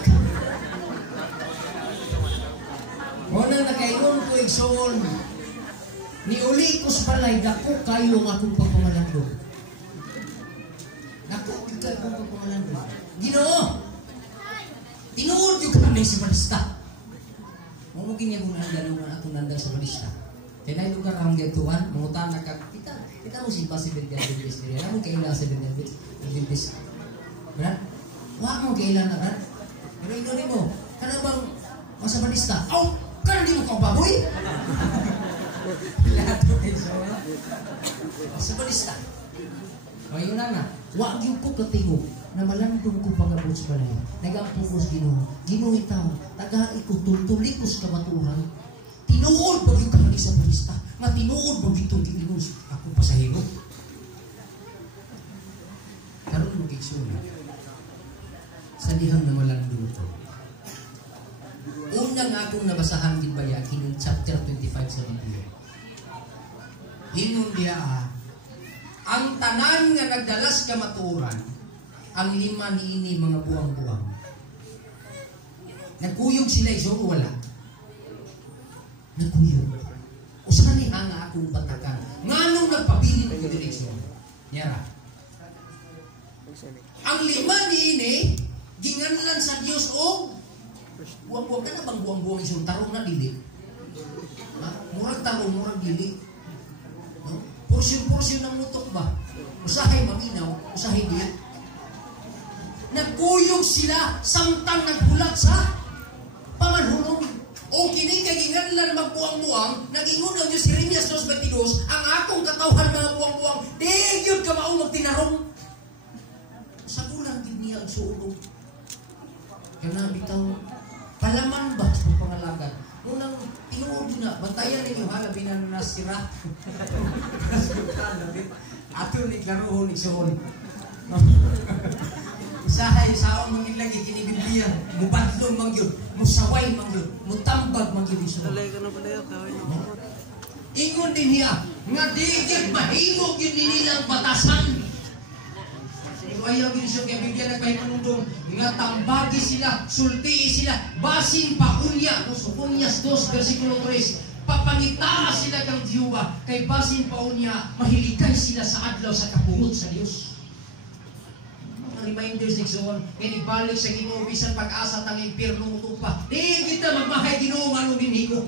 Muna na kayon ko igsoon, ni uli ko sa balay, dako kayo ang akong pagpamalando. Dako kayo akong pagpamalando. Ginoo, tinuod yung kami sa balista. Mungkin niya kung nandalungan atong nandal sa balista. Kaya na lugar ang gatuan, mangutan na kita mo simpa si Birgan Bilbis. Kaya mo kailan si Birgan Bilbis. Benar? Wah mo kailan na kan? Pero ino mo, kana bang masa balista? Aw, kana di mo ka baboy? Lahat ko kayo sa balista. Ngayon na, wag yung ko katingog na malandong ko pangabot sa balay. Nag-ampungos Ginoo. Ginoo itaw, taga ko tulikos ka maturan. Tinuod ba yung kamali sa balista? Nga tinuod ba dito tinuod ako pasahero? Karoon mo kiksunan. Sa dihang na malandong ko. Unang akong nabasahan din baya, kining chapter 25 sa Biblia. Ingon diya ang tanan nga nagdalas ka maturan, ang lima niini mga buwang-buwang. Nagkuyog sila iso o wala? Nagkuyog. O saan nga akong patakan? Nga nung nagpabilin ang direksyon? Yara. Ang lima niini ginganlan sa Dios og buwang-buwang ka na bang buwang-buwang isang tarong na dili? Murag tarong, murag dili. No? Porsyon-porsyon ng mutok ba? Usahay maminaw, usahay di. Nagkuyog sila samtang naghulat sa pamanhulog. O kini kay ginganlan magbuwang-buwang, nagingon ang Diyos Jeremias 2:22, ang akong katawhan mga buwang-buwang, di yun ka mao magtinarong. Sa ulang din niya ang suulog. Kaya bitaw, palaman ba sa pangalagan? Unang tinuod na, bantayan ninyo ha, labi na nasira. Ato ni Klarohon, ni Sohon. Isahay, isaon mong ilagi, kinibiblia, mubadlong mangyod, musaway mangyod, mutambag mangyod iso. Ingon din niya, nga digit mahimog yun nilang batasan. Ayaw gini siya kaya Biblia nagpahimanundong nga tambagi sila, sultii sila, basin pa unya. So, Unyas 2, versikulo 3, papangita sila kang Diyuba, kay basin pa unya, mahilikay sila sa adlaw sa kapungot sa Diyos. Mga reminders ni Xoon, kaya ibalik sa Ginoo, bisan pag-asa tang impyerno mo pa. Di kita magmahay Ginoo, nga nung binhigo.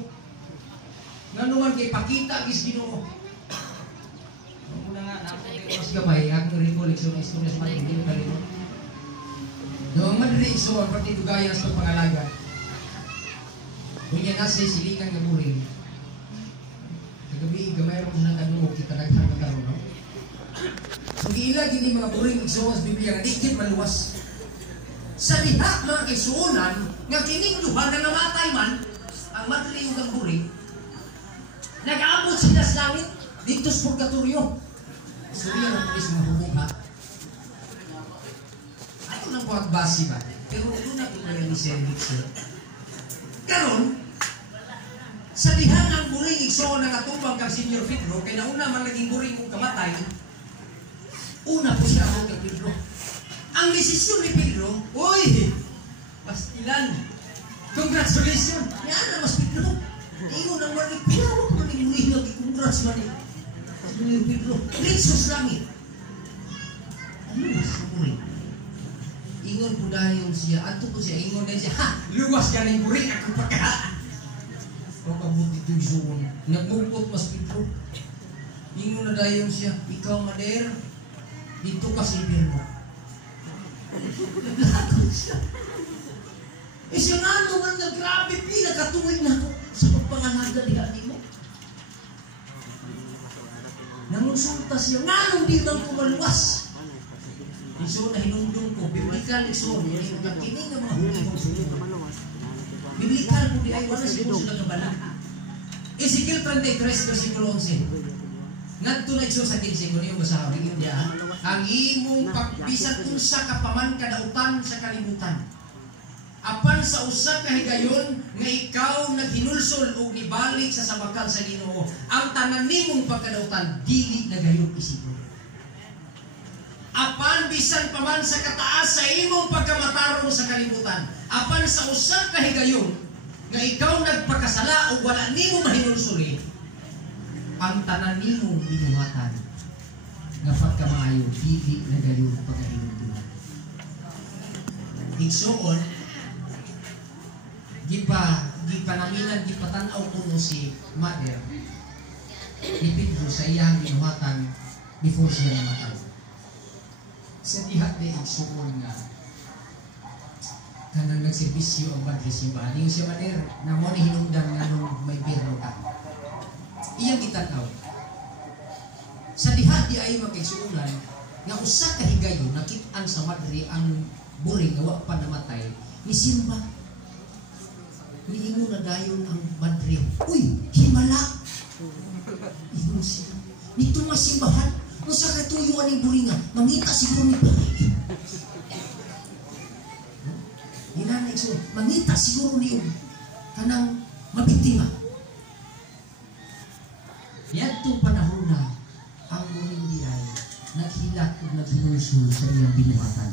Nga naman kay pakita gis Ginoo. Mas gamay, ang recollection ng istorya sa mating hindi kalino. Doon madali iso ang partidugayan sa pangalaga. Kung yan nasa silingan ng muring, kagabi, gamay rin mo sa kanungo, kita naghan ng taro, no? So, ilag hindi mga muring iso sa Biblia, nga dikit maluwas. Sa lihat mga kaisuunan, nga kining duha na namatay man, ang madali yung muring, nag-aabot sila sa langit, dito sa purgatorio. Surya ng pulis mahubog ha. Ayaw nang buhat basi ba? Pero doon na ito na ni Sir. Karon, sa lihan ng buring igsoon na katubang kang Senior Pedro, kaya nauna man naging buring kong kamatay, una po siya ako kay Pedro. Ang desisyon ni Pedro, uy, pastilan, congratulations, yan na mas Pedro. Ingon ang manig, pinawag ko manig buring nag-congrats manig. Pedro, Ritsos langit. Ano mas buring? Ingon po dahil siya, ato po siya, ingon dahil siya, ha, luwas ka na yung buring, ako pagka. Pagkabuti ito yung suon, nagmupot mas Pedro. Ingon na dahil siya, ikaw Mader, dito ka sa impyerno. Naglagot siya. Eh siya nga naman naggrabe, pinakatuwid na ako sa pagpangalaga ni mo. Nangunsulta siya, nga nung di lang kumaluwas. Iso na hinundong ko, biblikal iso, nagkakining ng mga huli mong sunod. Biblikal po di ay wala siguro sila kabala. Ezekiel 33, versikulo 11. Ngadto na iso sa 15, kung yung basahin yun diya, ang imong pagbisan unsa ka paman kadautan sa kalibutan. Apan sa usa ka higayon nga ikaw naghinulsol o nibalik sa sabakal sa Ginoo, ang tanan nimong pagkadautan dili nagayon isipon. Apan bisan pa man sa kataas sa imong pagkamatarong sa kalibutan, apan sa usa ka higayon nga ikaw nagpakasala o wala nimo mahinulsoli, ang tanan nimong binuhatan nga pagkamaayo dili nagayon pagkahinulsol. Igsoon, di panaminan, di patanaw kuno si Mother ni Pedro sa iyang binuhatan before siya namatay. Sa dihat na igsuon nga kanang nagserbisyo ang Madre simbahan. Yung si Mother na mo ni hinungdan nga nung may birro ka. Iyang itanaw. Sa dihat di ay magigsuunan nga usa ka higayon nakit-an sa Madre ang buring nga wa pa namatay ni simba. Niingon na dayon ang Madre. Uy, himala! Ingon siya. Nito nga simbahan, kung sa katuyuan ng buringa, mangita siguro ni Pari. Hinanay so, mangita siguro ni kanang mabiktima. Yadtong panahon na ang buring di ay naghilat o naghinulsul sa iyang binuhatan.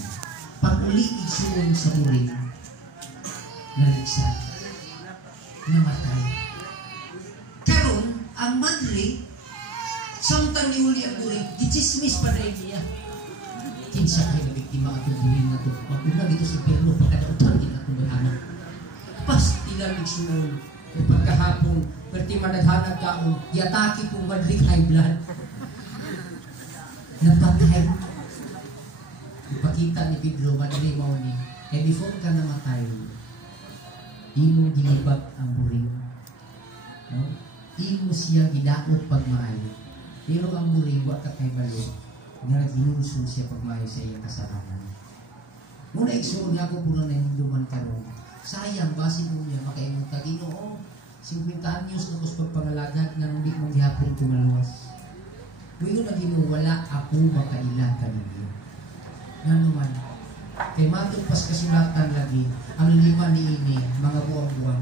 Pag-uliig suon sa buring, naliksa. Namatay. Karon ang Madre Samtang niuli ang buring, gichismis pa rin niya. Kinsa kayo na biktima at yung buring na ito. Magpunag ito sa perno, pagkadautan din at anak. Pasti lang nagsunod. Kung pagkahapon, perti managhanag ka o yataki kong madrik high blood. Napatay. Ipakita ni Pedro, madali mo ni, before ka namatay, imo ginibat ang buring. No? Imo siya gidaot pagmaayo. Pero ang buring, wa ka kay balo, nga ginusun siya pagmaayo sa iyang kasalanan. Muna igsuod nga ko puro na yung luman karon. Sayang, basin mo niya, makaimong Ginoo 50 anyos na kus pagpangalagad na hindi mong gihapon tumaluwas. Ngayon na Ginoo, wala ako makailan kanino. Nga naman, kay matugpas kasulatan lagi, ang 5 niini, mga buwang-buwang.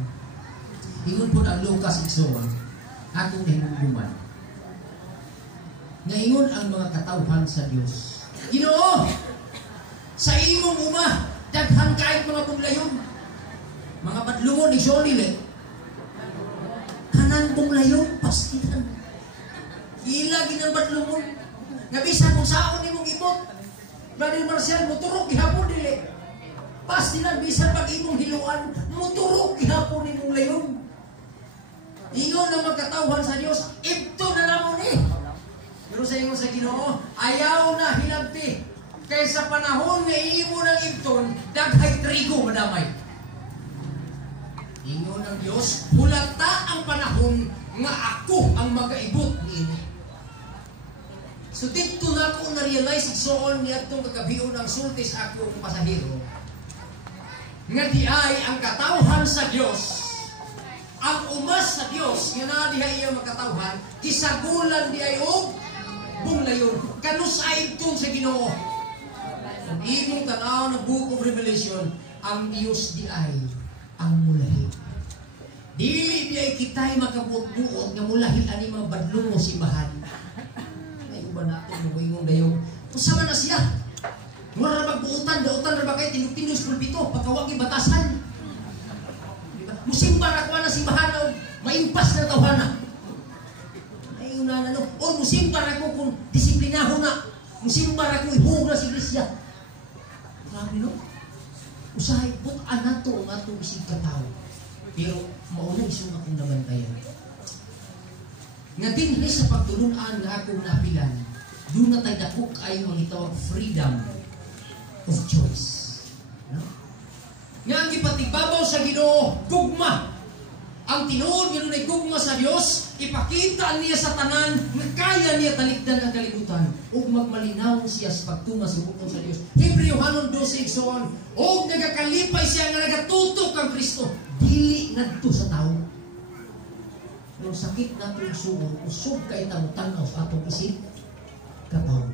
Ingon po ang Lucas 6, atong hinungguman. Ngayon ang mga katawhan sa Diyos. Ginoo, sa imong uma, daghan kahit mga buglayon. Mga badlungon, isolile. Kanang buglayon, pastitan. Ilagin ang badlungon. Nabisa kung saan imong ibot. Brother Marcial, muturok gihapon dili. Pastilan, bisa pag imong hiluan, muturok gihapon imong layon. Ingon na magkatawhan sa Diyos, ito na namon eh. Pero sa ingon sa Ginoo, ayaw na hinagti. Kaysa panahon na imo ng ibton, daghay trigo madamay. Ingon ng Diyos, hulata ang panahon nga ako ang magaibot niini. So dito na ako na-realize igsoon niya itong kagabion ng sultis ako ang pasahero. Nga di ay ang katawhan sa Diyos, ang umas sa Diyos, nga na di ay iyang makatawhan, kisagulan di ay o bunglayon. Kanusay itong sa Ginoo. Kung imong tanaw ng Book of Revelation, ang Diyos di ay ang mulahi. Dili di ay kita'y makabuot-buot nga mulahi ani mga badlungo simbahan. Ba natin mo ingong dayong usama na siya mura na magbuutan na ba kayo tinutindus pulpito pagkawagi batasan, diba? Musimba na kuha na simbahan o maimpas na tawhana ay una na no o musimba na ko kung disiplinaho na musimba na ko ihug na si Iglesia. Grabe no, usahay butaan na to ang atong isig katao pero mauna isong akong nabantayan nga dinhi sa pagtulunan nga akong napilan, doon na tayo dako kayo magitawag freedom of choice. No? Nga ang ipatigbabaw sa Ginoo, gugma. Ang tinuod nga ay gugma sa Dios, ipakita niya sa tanan nga kaya niya talikdan ang kalibutan ug magmalinaw siya sa pagtuma sa bukod sa Dios. Hebreo 12:6 so og nagakalipay siya nga nagatutok ang Kristo, dili ngadto sa tawo. Yung sakit na ito yung suon, usog ka itang-tanaw sa atong isip, katawan.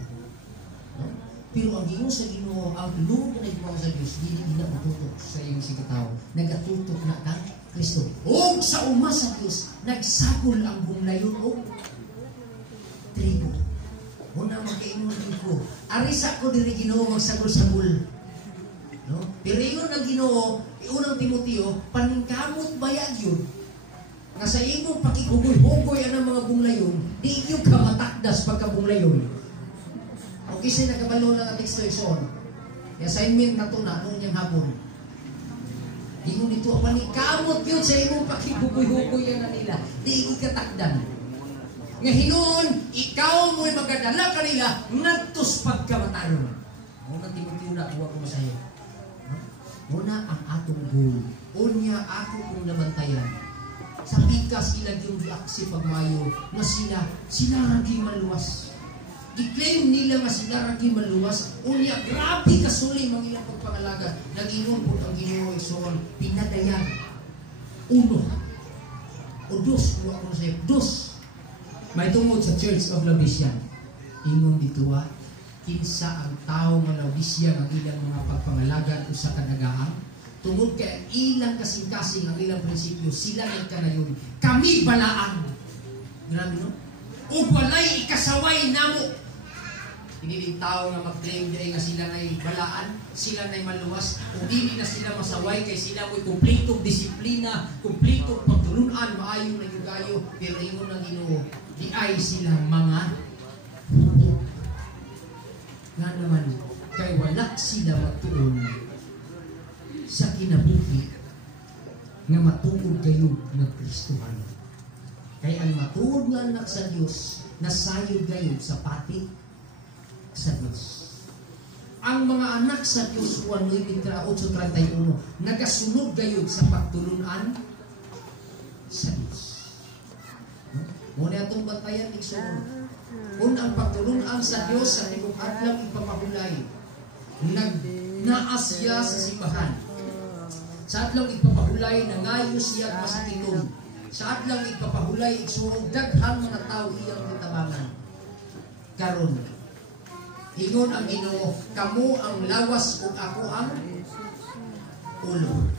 No? Pero ang Ginoo sa Ginoo, ang loob na ito sa Diyos, hindi na matutok sa iyong si kataw. Nagatutok na kang Kristo. O sa uma sa Diyos, nagsakol ang bumlayon o trigo. Una magkainunin ko, arisa ko diri Ginoo magsagol-sagol. No? Pero yun ang Ginoo, unang Timoteo, paningkamot bayag yun. Nga sa imong pakigugoy-hugoy ang mga bunglayon, di iyo ka matakdas pagkabunglayon. O kasi nakabalo lang ang teksto ison. Assignment na ito na, noon yung hapon. Di mo dito, kamot yun sa imong pakigugoy-hugoy na nila. Di iyo katakdan. Nga hinon, ikaw mo'y magadala kanila, nagtos pagkamatanon. Muna Timoteo na, huwag ko masayo. Muna ang atong goal. Unya ako kong nabantayan. Sa pikas ilag yung reaksi pagmayo na sila ragi maluwas. I-claim nila nga sila ragi maluwas. Unya, grabe kasuli mga ilang pagpangalaga. Nag-ingon po ang Ginoo ison, pinadayan. Uno. O dos, huwag ko sa'yo. Dos. May tungod sa Church of Laodicea. Ingon dito kinsa ang tao nga Laodicea ang ilang mga pagpangalaga o sa kanagaan. Tungod kay ilang kasing-kasing ang ilang prinsipyo, sila nagkanayon. Kami balaan. Grabe no? O walay ikasaway namo. Hindi tao nga mag-claim dahil nga sila na'y balaan, sila na'y maluwas, o hindi na sila masaway kay sila mo'y kumplitong disiplina, kumplitong pagtulunan, maayong nagagayo, pero ingon ng Ginoo, di ay sila mga bubo. Nga naman, kay wala sila matuon sa kinabuhi nga matuod kayo ng Kristohan. Kaya ang matuod nga anak sa Diyos, nasayod kayo sa pati sa Diyos. Ang mga anak sa Diyos, 1:8:31, nagasunod kayo sa pagtulunan sa Diyos. Muna itong batayan, igsoon. Kung ang pagtulunan sa Diyos sa tibok adlaw ipapahulay, nagnaasya sa simbahan. Sa adlaw ipapahulay, nangayo siya masakiton. Sa adlaw ipapahulay, igsoon, daghang mga tao iyang kitabangan. Karon, ingon ang Ginoo, kamo ang lawas ug ako ang ulo.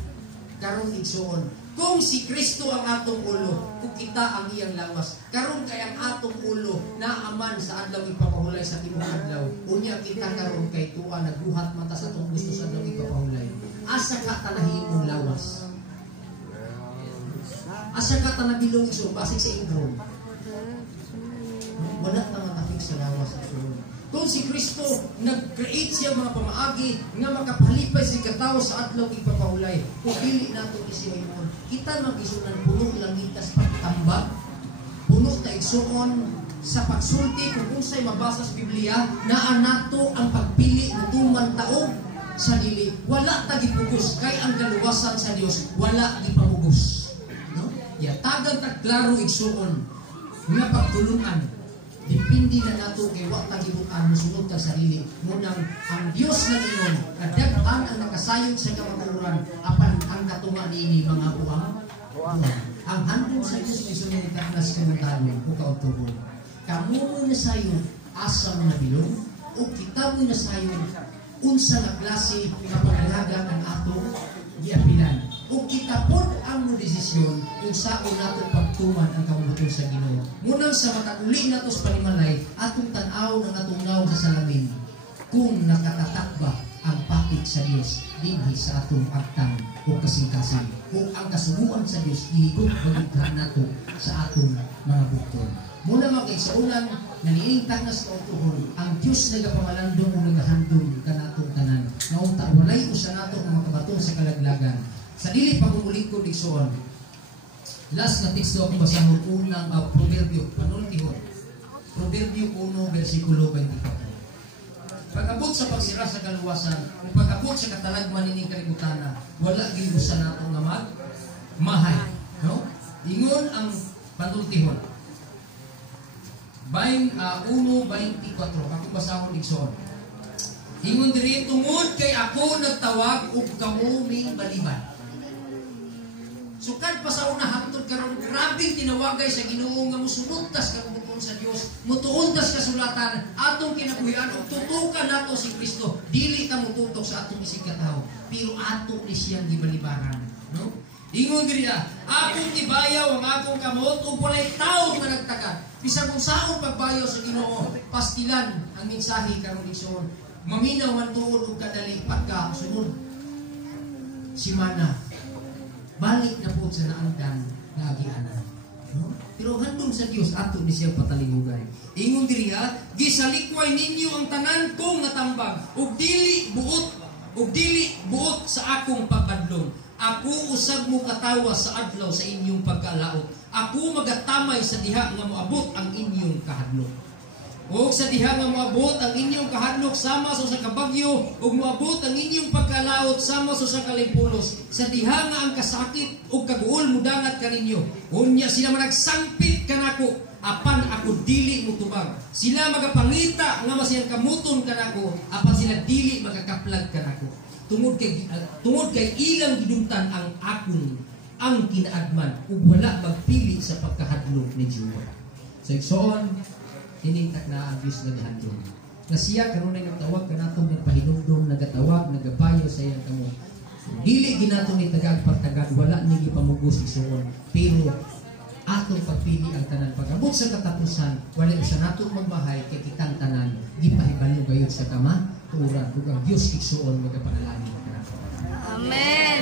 Karon igsoon, kung si Kristo ang atong ulo, kung kita ang iyang lawas, karon kay ang atong ulo naaman sa adlaw ipapahulay sa tibuok adlaw. Unya kita karon kay tuwa nagbuhat man ta sa atong gusto sa adlaw ipapahulay. Asa ka tanahimong lawas? Asa ka tanabilong iso basig sa ingron? Wala ta matapik sa lawas iso. Kung si Kristo nag-create siya mga pamaagi nga makapalipay si katawo sa adlaw ipapahulay, kung dili nato isiyo yun, kita mag-isunan puno langitas pagtambag, puno ta igsuon sa pagsulti kung unsay mabasa sa Biblia na anato ang pagpili ng tuman taog sa dili. Wala ta gipugos kay ang kaluwasan sa Dios wala gipamugos. No? Yatagan ta klaro igsuon nga pagtulunan. Depende na nato kay wa tagibutan musunod ta sarili. Munang ang Dios na ingon, kadaghan ang nakasayod sa kamatuoran apan ang katunga niini mga buang. Ang handog sa Dios ay sunod taknas kamantanon o kautugon. Kamo mo nasayod asa mo nabilong o kita mo nasayod unsa na klase nga pangalaga ang atong giapilan. O kita pod ang desisyon kung saan nato pagtuman ang kabubuton sa Ginoo. Munang sa mataguli nato sa panimalay, atong tan-aw ng atong naw sa salamin. Kung nakatatak ba ang patik sa Dios dinhi sa atong agtang o kasing-kasing. Kung ang kasubuan sa Dios ihigop bagithan nato sa atong mga bukton. Muna magkaisaunan, naniingtang na sa kautuhon, ang Diyos nagapamalandong o nagahandong kanatong tanan. Naunta, walay usa nato ang makabatong sa kalaglagan. Sa dili pagumuling ko digsoon. Last na teksto akong basahon unang Proverbio, panultihon. Proverbio 1, versikulo 24. Pag-abot sa pagsira sa kaluwasan, o pag-abot sa katalagman nining kalibutana, wala ginusa nato nga mahay. No? Ingon ang panultihon. 1:24. Ako basahon digsoon. Ingon diri tungod kay ako nagtawag ug kamo ming baliban. Sukad pa sa una hangtod karon grabing tinawagay sa Ginoo nga musumuntas ka mutuon sa Dios, mutuuntas ka sulatan atong kinabuhian ug tutukan nato si Kristo. Dili ta mututok sa atong isig katawo, pero ato ni siyang gibalibaran, no? Ingon diri akong ibayaw ang akong kamot ug walay tawo nga nagtagad. Bisag kung saon pagbayaw sa Ginoo, pastilan ang mensahe karon igsoon. Maminaw man tuod ug kadali pagka sunod simana. Balik na po sa naangdan nga agianan. No? Pero handong sa Dios ato ni siya patalingugay. Ingon diri gisalikway ninyo ang tanan kong natambag ug dili buot sa akong pagkadlong. Ako usab mo katawa sa adlaw sa inyong pagkalaot. Ako magatamay sa diha nga moabot ang inyong kahadlok. O sa diha nga moabot ang inyong kahadlok sama sa kabagyo ug moabot ang inyong pagkalaot sama sa kalimpulos. Sa diha nga ang kasakit ug kaguol mudangat kaninyo. Unya sila managsangpit kanako apan ako dili mo tubag. Sila magapangita nga masiyang kamuton kanako apan sila dili magakaplag kanako. Tungod kay ilang gidumtan ang akong ang kinaagman ug wala magpili sa pagkahadlok ni Jehova. So igsoon hinintak na ang Diyos naghandong. Na siya karon ay nagtawag kanatong nagpahinumdom, nagatawag, nagabayo sa iyang kamo. Dili ginatong ni tagag pagtagad, wala ni gipamugos igsoon. Pero atong pagpili ang tanan pag-abot sa katapusan, wala sa natong magmahay kay kitang tanan gipahibalo sa kamaturan. Kung ang Diyos igsuon, magapanalangin mo ka na. Amen.